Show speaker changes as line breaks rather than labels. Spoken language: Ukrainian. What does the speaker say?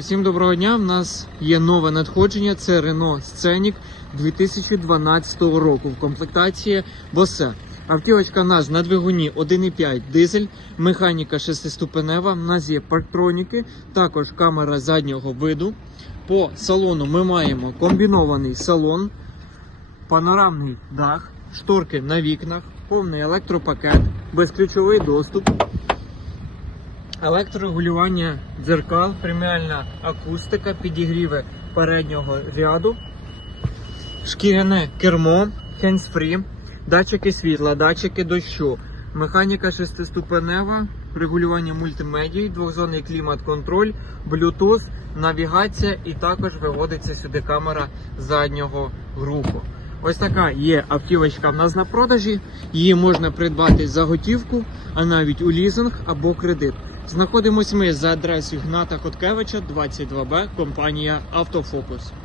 Всім доброго дня. У нас є нове надходження. Це Renault Scenic 2012 року в комплектації Bose. Автівочка в нас на двигуні 1,5 дизель, механіка шестиступенева. У нас є парктроніки, також камера заднього виду. По салону ми маємо комбінований салон, панорамний дах, шторки на вікнах, повний електропакет, безключовий доступ. Електрорегулювання дзеркал, преміальна акустика, підігріви переднього ряду, шкіряне кермо, хендсфрі, датчики світла, датчики дощу, механіка шестиступенева, регулювання мультимедії, двохзонний клімат-контроль, Bluetooth, навігація і також виводиться сюди камера заднього руху. Ось така є автівочка в нас на продажі. Її можна придбати за готівку, а навіть у лізинг або кредит. Знаходимось ми за адресою Гната Хоткевича, 22Б, компанія Автофокус.